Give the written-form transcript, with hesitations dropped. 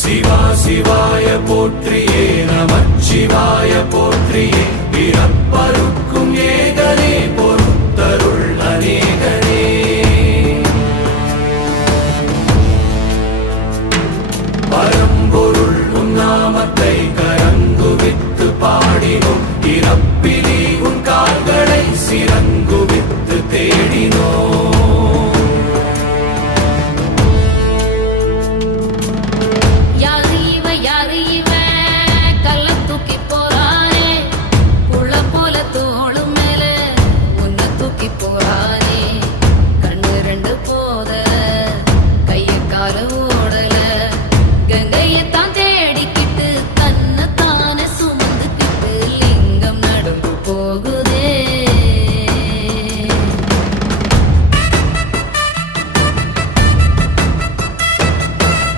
சிவா சிவாய போற்றியே நமச்சிவாய போற்றியே பிறப்பருக்கும் ஏகனே பொறுத்தருள் அநேகனே பரம்பொருள் உன் நாமத்தை கரங்குவித்து பாடினோம் இறப்பிலி உன் கால்களை சிறங்குவி